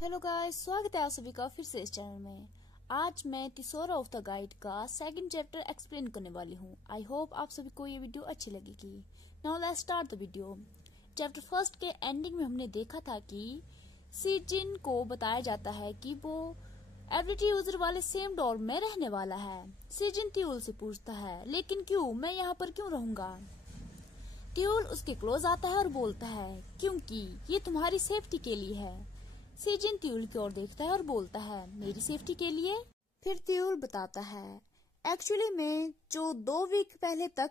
Hello guys, स्वागत है आप सभी का फिर से इस चैनल में। आज मैं तिसोरा ऑफ द गाइड का सेकंड चैप्टर एक्सप्लेन करने वाली हूँ। आई होप आप सभी को ये वीडियो अच्छी लगेगी। Now let's start the video. Chapter first के एंडिंग में हमने देखा था कि सीजिन को बताया जाता है कि वो एबिलिटी यूजर वाले सेम डॉर्म में रहने वाला है। सीजिन त्यूल से पूछता है, लेकिन क्यों, मैं यहाँ पर क्यों रहूंगा? त्यूल उसके क्लोज आता है और बोलता है, क्योंकि ये तुम्हारी सेफ्टी के लिए है। सीजिन त्यूल की ओर देखता है और बोलता है, मेरी सेफ्टी के लिए? फिर त्यूल बताता है, एक्चुअली में जो 2 वीक पहले तक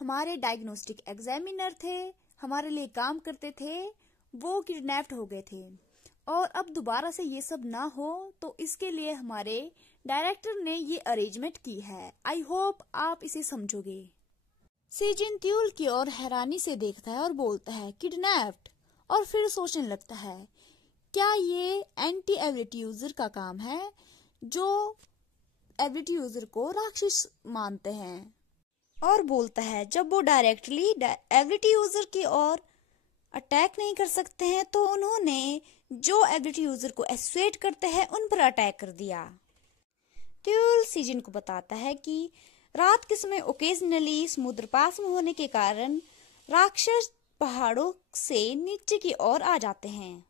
हमारे डायग्नोस्टिक एग्जामिनर थे, हमारे लिए काम करते थे, वो किडनैप्ड हो गए थे और अब दोबारा से ये सब ना हो तो इसके लिए हमारे डायरेक्टर ने ये अरेंजमेंट की है। आई होप आप इसे समझोगे। सीजिन त्यूल की ओर हैरानी से देखता है और बोलता है, किडनैप्ड? और फिर सोचने लगता है, क्या ये एंटी एबिलिटी यूजर का काम है जो एबिलिटी यूजर को राक्षस मानते हैं? और बोलता है, जब वो डायरेक्टली एबिलिटी यूजर की ओर अटैक नहीं कर सकते हैं तो उन्होंने जो एबिलिटी यूजर को एसोसिएट करते हैं उन पर अटैक कर दिया। त्यूल सीजन को बताता है कि रात के समय ओकेजनली समुद्र पास में होने के कारण राक्षस पहाड़ों से नीचे की ओर आ जाते हैं।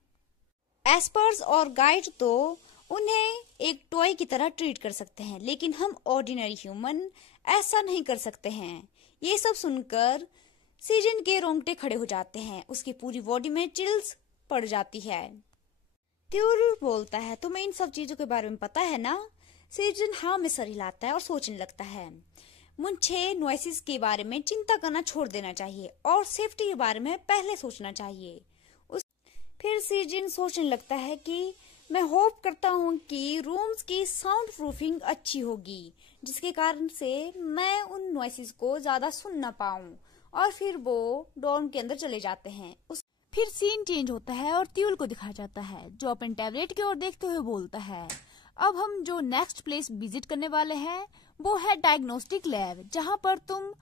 एस्पर्स और गाइड तो उन्हें एक टॉय की तरह ट्रीट कर सकते हैं, लेकिन हम ऑर्डिनरी ह्यूमन ऐसा नहीं कर सकते हैं। ये सब सुनकर सीजन के रोंगटे खड़े हो जाते हैं, उसकी पूरी बॉडी में चिल्स पड़ जाती है। त्यूल बोलता है, तुम्हें इन सब चीजों के बारे में पता है ना? सीजन हाँ में सर हिलाता है और सोचने लगता है, मुझे नॉइसेस के बारे में चिंता करना छोड़ देना चाहिए और सेफ्टी के बारे में पहले सोचना चाहिए। फिर सीजन सोचने लगता है कि मैं होप करता हूँ कि रूम्स की साउंड प्रूफिंग अच्छी होगी, जिसके कारण से मैं उन नॉइसेस को ज्यादा सुन ना पाऊँ। और फिर वो डॉर्म के अंदर चले जाते हैं। फिर सीन चेंज होता है और त्यूल को दिखाया जाता है, जो अपन टैबलेट की ओर देखते हुए बोलता है, अब हम जो नेक्स्ट प्लेस विजिट करने वाले हैं वो है डायग्नोस्टिक लैब, जहाँ पर तुम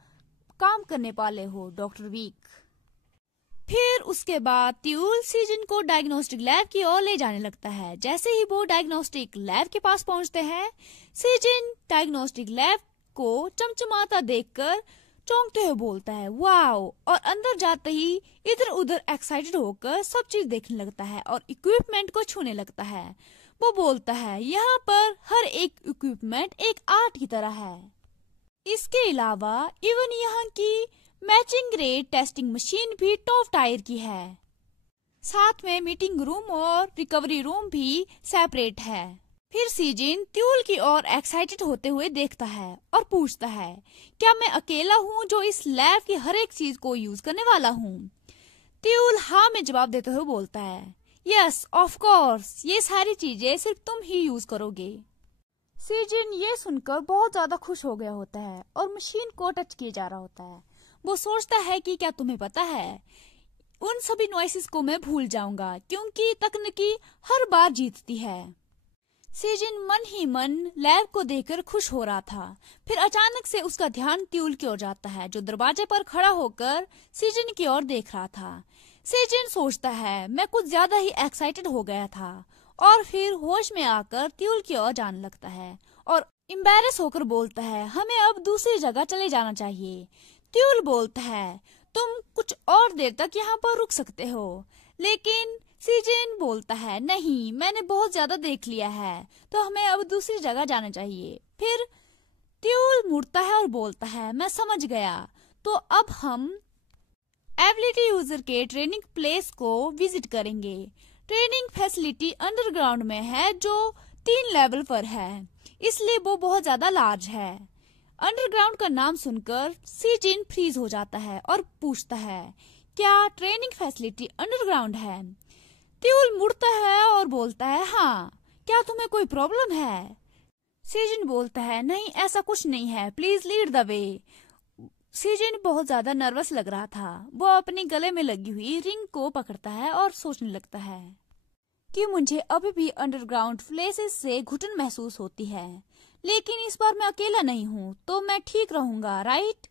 काम करने वाले हो, डॉक्टर वीक। फिर उसके बाद त्यूल सीजन को डायग्नोस्टिक लैब की ओर ले जाने लगता है। जैसे ही वो डायग्नोस्टिक लैब के पास पहुंचते हैं, सीजन डायग्नोस्टिक लैब को चमचमाता देखकर चौंकते हुए बोलता है, वाओ! और अंदर जाते ही इधर उधर एक्साइटेड होकर सब चीज देखने लगता है और इक्विपमेंट को छूने लगता है। वो बोलता है, यहाँ पर हर एक इक्विपमेंट एक आर्ट की तरह है। इसके अलावा इवन यहाँ की मैचिंग रेट टेस्टिंग मशीन भी टॉप टायर की है। साथ में मीटिंग रूम और रिकवरी रूम भी सेपरेट है। फिर सीजन त्यूल की ओर एक्साइटेड होते हुए देखता है और पूछता है, क्या मैं अकेला हूँ जो इस लैब की हर एक चीज को यूज करने वाला हूँ? त्यूल हाँ में जवाब देते हुए बोलता है, यस ऑफ कोर्स, ये सारी चीजें सिर्फ तुम ही यूज करोगे। सीजन ये सुनकर बहुत ज्यादा खुश हो गया होता है और मशीन को टच किए जा रहा होता है। वो सोचता है कि क्या तुम्हें पता है, उन सभी नॉइसेस को मैं भूल जाऊंगा क्योंकि तकनीकी हर बार जीतती है। सीजन मन ही मन लैब को देखकर खुश हो रहा था। फिर अचानक से उसका ध्यान त्यूल की ओर जाता है, जो दरवाजे पर खड़ा होकर सीजन की ओर देख रहा था। सीजन सोचता है, मैं कुछ ज्यादा ही एक्साइटेड हो गया था और फिर होश में आकर त्यूल की ओर जाने लगता है और एम्बैरेस होकर बोलता है, हमें अब दूसरी जगह चले जाना चाहिए। त्यूल बोलता है, तुम कुछ और देर तक यहाँ पर रुक सकते हो, लेकिन सीजन बोलता है, नहीं, मैंने बहुत ज्यादा देख लिया है, तो हमें अब दूसरी जगह जाना चाहिए। फिर त्यूल मुड़ता है और बोलता है, मैं समझ गया, तो अब हम एबिलिटी यूजर के ट्रेनिंग प्लेस को विजिट करेंगे। ट्रेनिंग फैसिलिटी अंडरग्राउंड में है, जो 3 लेवल पर है, इसलिए वो बहुत ज्यादा लार्ज है। अंडरग्राउंड का नाम सुनकर सीजन फ्रीज हो जाता है और पूछता है, क्या ट्रेनिंग फैसिलिटी अंडरग्राउंड है? त्यूल मुड़ता है और बोलता है, हाँ, क्या तुम्हें कोई प्रॉब्लम है? सीजन बोलता है, नहीं, ऐसा कुछ नहीं है, please lead the way. Season बहुत ज्यादा नर्वस लग रहा था। वो अपने गले में लगी हुई रिंग को पकड़ता है और सोचने लगता है कि मुझे अभी भी अंडरग्राउंड प्लेसेस से घुटन महसूस होती है, लेकिन इस बार मैं अकेला नहीं हूँ, तो मैं ठीक रहूंगा, राइट?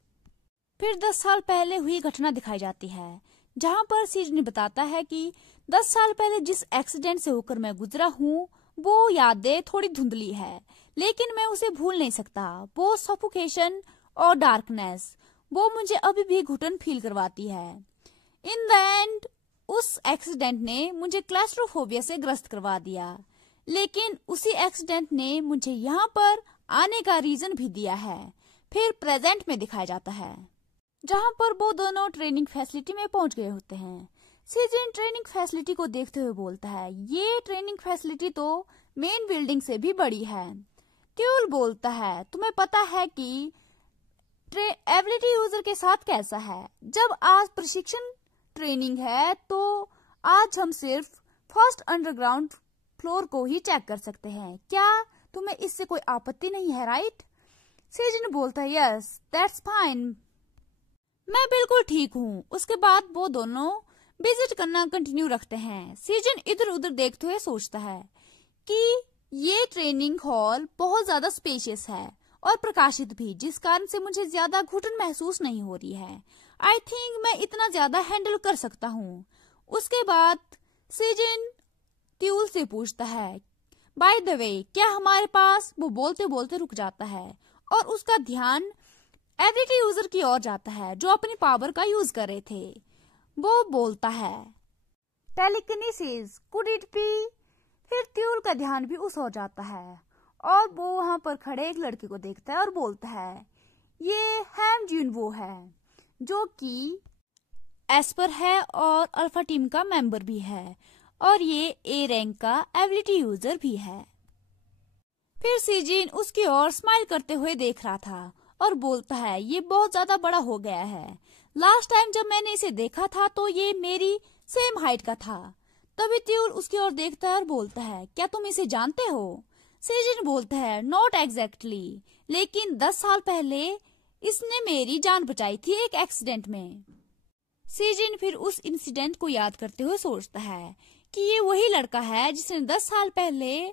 फिर 10 साल पहले हुई घटना दिखाई जाती है, जहाँ पर सीजन बताता है कि 10 साल पहले जिस एक्सीडेंट से होकर मैं गुजरा हूँ वो यादें थोड़ी धुंधली है, लेकिन मैं उसे भूल नहीं सकता। वो सफोकेशन और डार्कनेस वो मुझे अभी भी घुटन फील करवाती है। इन द एंड उस एक्सीडेंट ने मुझे क्लैस्ट्रोफोबिया से ग्रस्त करवा दिया, लेकिन उसी एक्सीडेंट ने मुझे यहाँ पर आने का रीजन भी दिया है। फिर प्रेजेंट में दिखाया जाता है जहाँ पर वो दोनों ट्रेनिंग फैसिलिटी में पहुंच गए होते हैं। सीजन ट्रेनिंग फैसिलिटी को देखते हुए बोलता है, ये ट्रेनिंग फैसिलिटी तो मेन बिल्डिंग से भी बड़ी है। ट्यूल बोलता है, तुम्हें पता है कि एबिलिटी यूजर के साथ कैसा है? जब आज प्रशिक्षण ट्रेनिंग है तो आज हम सिर्फ फर्स्ट अंडरग्राउंड फ्लोर को ही चेक कर सकते हैं। क्या तुम्हें इससे कोई आपत्ति नहीं है, राइट? सीजन बोलता है, यस दैट्स फाइन, मैं बिल्कुल ठीक हूँ। उसके बाद वो दोनों विजिट करना कंटिन्यू रखते हैं। सीजन इधर उधर देखते हुए सोचता है कि ये ट्रेनिंग हॉल बहुत ज्यादा स्पेशियस है और प्रकाशित भी, जिस कारण से मुझे ज्यादा घुटन महसूस नहीं हो रही है। आई थिंक मैं इतना ज्यादा हैंडल कर सकता हूँ। उसके बाद सीजन ट्यूल से पूछता है, बाय द वे क्या हमारे पास, वो बोलते बोलते रुक जाता है और उसका ध्यान एबिलिटी यूजर की ओर जाता है जो अपनी पावर का यूज कर रहे थे। वो बोलता है, टेलीकिनेसिस, कुड इट बी? फिर ट्यूल का ध्यान भी उस ओर जाता है और वो वहां पर खड़े एक लड़के को देखता है और बोलता है, ये हैम जुनवो है जो कि एस्पर है और अल्फा टीम का मेंबर भी है और ये ए रैंक का एबिलिटी यूजर भी है। फिर सीजिन उसकी ओर स्माइल करते हुए देख रहा था और बोलता है, ये बहुत ज्यादा बड़ा हो गया है। लास्ट टाइम जब मैंने इसे देखा था तो ये मेरी सेम हाइट का था। तभी ट्यूल उसकी ओर देखता है और बोलता है, क्या तुम इसे जानते हो? सीजन बोलता है, नॉट एग्जैक्टली, लेकिन 10 साल पहले इसने मेरी जान बचाई थी एक एक्सीडेंट में। सीजन फिर उस इंसिडेंट को याद करते हुए सोचता है कि ये वही लड़का है जिसने 10 साल पहले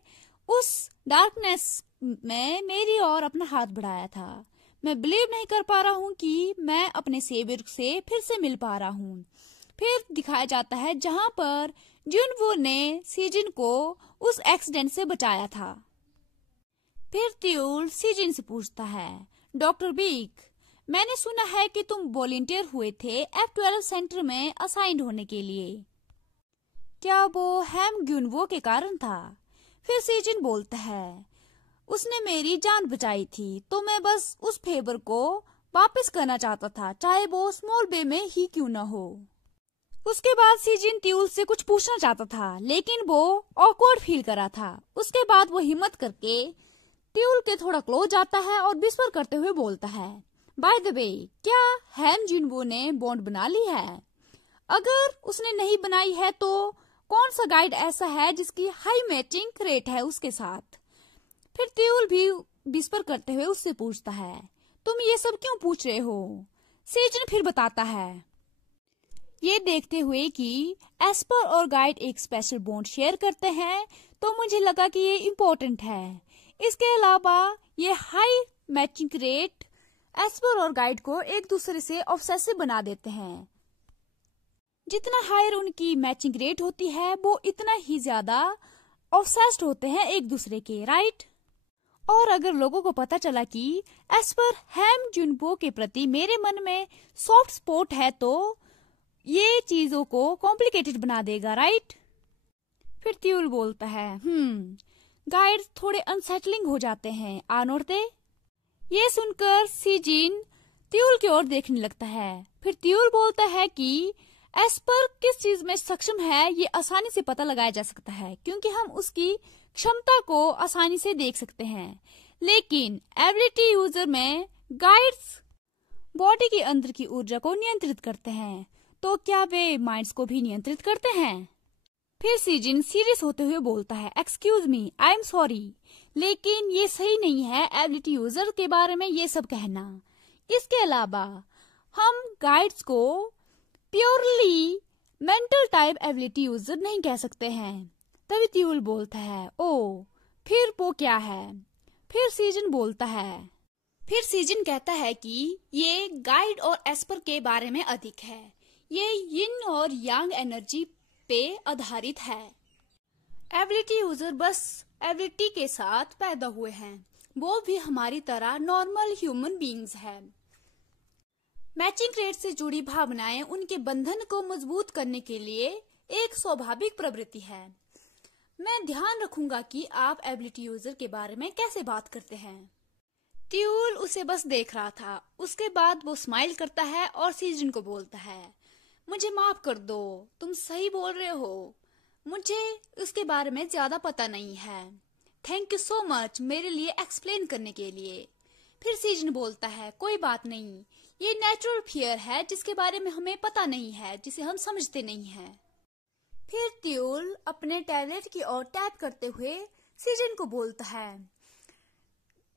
उस डार्कनेस में मेरी ओर अपना हाथ बढ़ाया था। मैं बिलीव नहीं कर पा रहा हूँ कि मैं अपने सेवियर से फिर से मिल पा रहा हूँ। फिर दिखाया जाता है जहाँ पर जुनवो ने सीजन को उस एक्सीडेंट से बचाया था। फिर ट्यूल सीजन से पूछता है, डॉक्टर बीक, मैंने सुना है कि तुम वॉलंटियर हुए थे F12 सेंटर में असाइंड होने के लिए। क्या वो हैम जुनवो के कारण था? फिर सीजन बोलता है, उसने मेरी जान बचाई थी तो मैं बस उस फेवर को वापस करना चाहता था, चाहे वो स्मॉल वे में ही क्यों न हो। उसके बाद सीजन ट्यूल से कुछ पूछना चाहता था लेकिन वो ऑकवर्ड फील कर रहा था। उसके बाद वो हिम्मत करके ट्यूल के थोड़ा क्लोज आता है और विस्पर करते हुए बोलता है, बाय द वे क्या हैम जुनवो ने बॉन्ड बना ली है? अगर उसने नहीं बनाई है तो कौन सा गाइड ऐसा है जिसकी हाई मैचिंग रेट है उसके साथ? फिर ट्यूल भी विस्पर करते हुए उससे पूछता है, तुम ये सब क्यों पूछ रहे हो? सीजन फिर बताता है, ये देखते हुए कि एस्पर और गाइड एक स्पेशल बॉन्ड शेयर करते हैं तो मुझे लगा कि ये इम्पोर्टेंट है। इसके अलावा ये हाई मैचिंग रेट एस्पर और गाइड को एक दूसरे से ऑब्सेसिव बना देते हैं। जितना हायर उनकी मैचिंग रेट होती है वो इतना ही ज्यादा ऑब्सेस्ड होते हैं एक दूसरे के, राइट? और अगर लोगों को पता चला कि एस्पर हैम जुनवो के प्रति मेरे मन में सॉफ्ट स्पॉट है तो ये चीजों को कॉम्प्लिकेटेड बना देगा, राइट? फिर ट्यूल बोलता है, गाइड थोड़े अनसेटलिंग हो जाते हैं, आनोरते। ये सुनकर सीजिन ट्यूल की ओर देखने लगता है। फिर ट्यूल बोलता है कि एस्पर किस चीज में सक्षम है ये आसानी से पता लगाया जा सकता है क्योंकि हम उसकी क्षमता को आसानी से देख सकते हैं, लेकिन एबिलिटी यूजर में गाइड्स बॉडी के अंदर की ऊर्जा को नियंत्रित करते हैं, तो क्या वे माइंड्स को भी नियंत्रित करते हैं? फिर सीजन सीरियस होते हुए बोलता है, excuse me, I am sorry, लेकिन ये सही नहीं है एबिलिटी यूजर के बारे में ये सब कहना। इसके अलावा हम गाइड्स को purely mental type ability user नहीं कह सकते हैं। तभी ट्यूल बोलता है, ओ फिर वो क्या है? फिर सीजन बोलता है, फिर सीजन कहता है कि ये गाइड और एस्पर के बारे में अधिक है। ये यिन और यांग एनर्जी पे आधारित है। एबिलिटी यूजर बस एबिलिटी के साथ पैदा हुए हैं, वो भी हमारी तरह नॉर्मल ह्यूमन बीइंग्स हैं। मैचिंग रेट से जुड़ी भावनाएं उनके बंधन को मजबूत करने के लिए एक स्वाभाविक प्रवृत्ति है। मैं ध्यान रखूंगा कि आप एबिलिटी यूजर के बारे में कैसे बात करते हैं। त्यूल उसे बस देख रहा था। उसके बाद वो स्माइल करता है और सीजन को बोलता है, मुझे माफ कर दो, तुम सही बोल रहे हो, मुझे उसके बारे में ज्यादा पता नहीं है। थैंक यू सो मच मेरे लिए एक्सप्लेन करने के लिए। फिर सीजन बोलता है, कोई बात नहीं, ये नेचुरल फियर है जिसके बारे में हमें पता नहीं है, जिसे हम समझते नहीं हैं। फिर त्यूल अपने टैबलेट की ओर टैप करते हुए सीजन को बोलता है,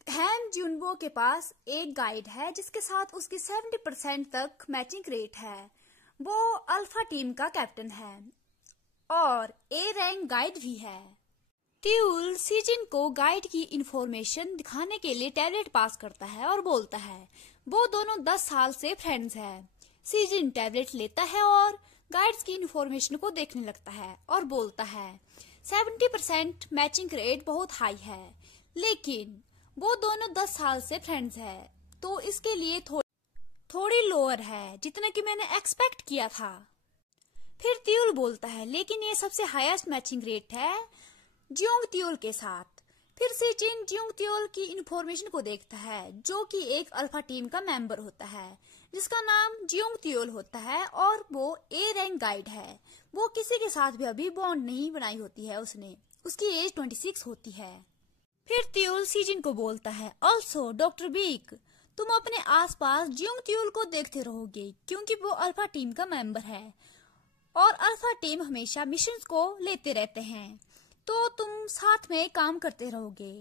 हैम जुनबो के पास एक गाइड है जिसके साथ उसकी 70% तक मैचिंग रेट है। वो अल्फा टीम का कैप्टन है और ए रैंक गाइड भी है। त्यूल सीजन को गाइड की इंफॉर्मेशन दिखाने के लिए टैबलेट पास करता है और बोलता है, वो दोनों 10 साल से फ्रेंड्स हैं। सीजन टैबलेट लेता है और गाइड्स की इंफॉर्मेशन को देखने लगता है और बोलता है, 70% मैचिंग रेट बहुत हाई है, लेकिन वो दोनों 10 साल से फ्रेंड्स हैं, तो इसके लिए थोड़ी लोअर है, जितना कि मैंने एक्सपेक्ट किया था। फिर त्यूल बोलता है, लेकिन ये सबसे हाईएस्ट मैचिंग रेट है जियोंग त्यूल के साथ। फिर सीजन जियोंग त्यूल की इंफॉर्मेशन को देखता है, जो कि एक अल्फा टीम का मेंबर होता है जिसका नाम जियोंग त्यूल होता है और वो ए रैंक गाइड है। वो किसी के साथ भी अभी बॉन्ड नहीं बनाई होती है, उसकी एज 26 होती है। फिर त्यूल सीजन को बोलता है, ऑल्सो डॉक्टर बीक, तुम अपने आसपास जियोंग त्यूल को देखते रहोगे क्योंकि वो अल्फा टीम का मेंबर है और अल्फा टीम हमेशा मिशंस को लेते रहते हैं, तो तुम साथ में काम करते रहोगे।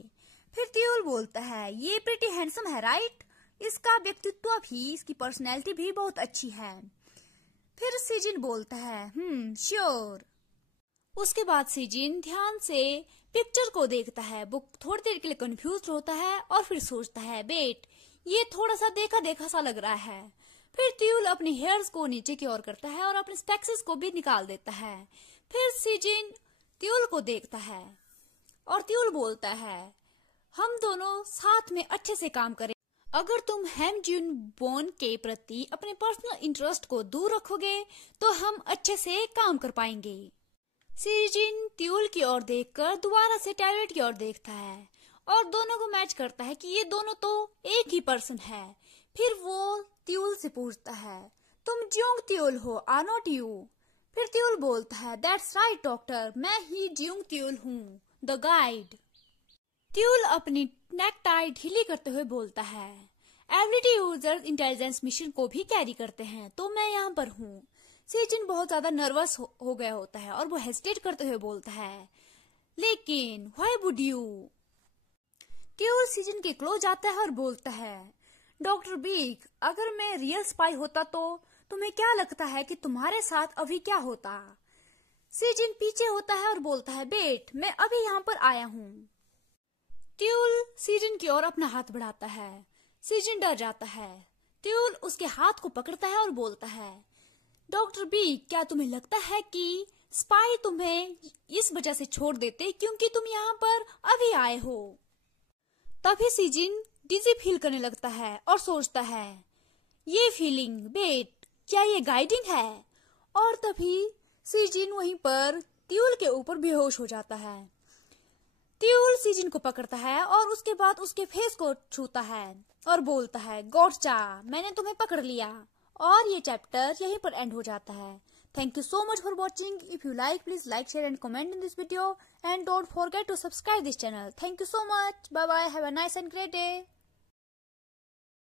फिर त्यूल बोलता है, ये प्रिटी हैंडसम है राइट, इसका व्यक्तित्व भी, इसकी पर्सनैलिटी भी बहुत अच्छी है। फिर सीजन बोलता है, श्योर। उसके बाद सीजन ध्यान से पिक्चर को देखता है। वो थोड़ी देर के लिए कंफ्यूज होता है और फिर सोचता है, वेट, ये थोड़ा सा देखा देखा सा लग रहा है। फिर त्यूल अपने हेयर्स को नीचे की ओर करता है और अपने स्पेक्सेस को भी निकाल देता है। फिर सीजन त्यूल को देखता है और त्यूल बोलता है, हम दोनों साथ में अच्छे से काम करें। अगर तुम हैम जुन बोन के प्रति अपने पर्सनल इंटरेस्ट को दूर रखोगे तो हम अच्छे से काम कर पाएंगे। सीजन त्यूल की ओर देखकर दोबारा से टैबलेट की ओर देखता है और दोनों को मैच करता है कि ये दोनों तो एक ही पर्सन है। फिर वो त्यूल से पूछता है, तुम जियोंग त्यूल हो, आर नॉट यू? फिर त्यूल बोलता है, दैट्स राइट डॉक्टर, मैं ही जियोंग त्यूल हूँ, द गाइड। त्यूल अपनी नेक टाई ढीली करते हुए बोलता है, एबिलिटी यूजर्स इंटेलिजेंस मिशन को भी कैरी करते हैं, तो मैं यहाँ पर हूँ। सीजन बहुत ज्यादा नर्वस हो गया होता है और वो हेजिटेट करते हुए बोलता है, लेकिन व्हाई वुड यू? त्यूल सीजन के क्लोज आता है और बोलता है, डॉक्टर बीक, अगर मैं रियल स्पाई होता तो तुम्हें क्या लगता है कि तुम्हारे साथ अभी क्या होता? सीजन पीछे होता है और बोलता है, बेट, मैं अभी यहाँ पर आया हूँ। त्यूल सीजन की ओर अपना हाथ बढ़ाता है। सीजन डर जाता है। त्यूल उसके हाथ को पकड़ता है और बोलता है, डॉक्टर बी, क्या तुम्हें लगता है कि स्पाई तुम्हें इस वजह से छोड़ देते क्योंकि तुम यहाँ पर अभी आए हो? तभी सीजन डिजी फील करने लगता है और सोचता है, ये फीलिंग, वेट, क्या ये गाइडिंग है? और तभी सीजन वहीं पर त्यूल के ऊपर बेहोश हो जाता है। त्यूल सीजन को पकड़ता है और उसके बाद उसके फेस को छूता है और बोलता है, गॉटचा, मैंने तुम्हें पकड़ लिया। और ये चैप्टर यहीं पर एंड हो जाता है। Thank you so much for watching. If you like, please like, share and comment in this video. And don't forget to subscribe this channel. Thank you so much. Bye bye. Have a nice and great day.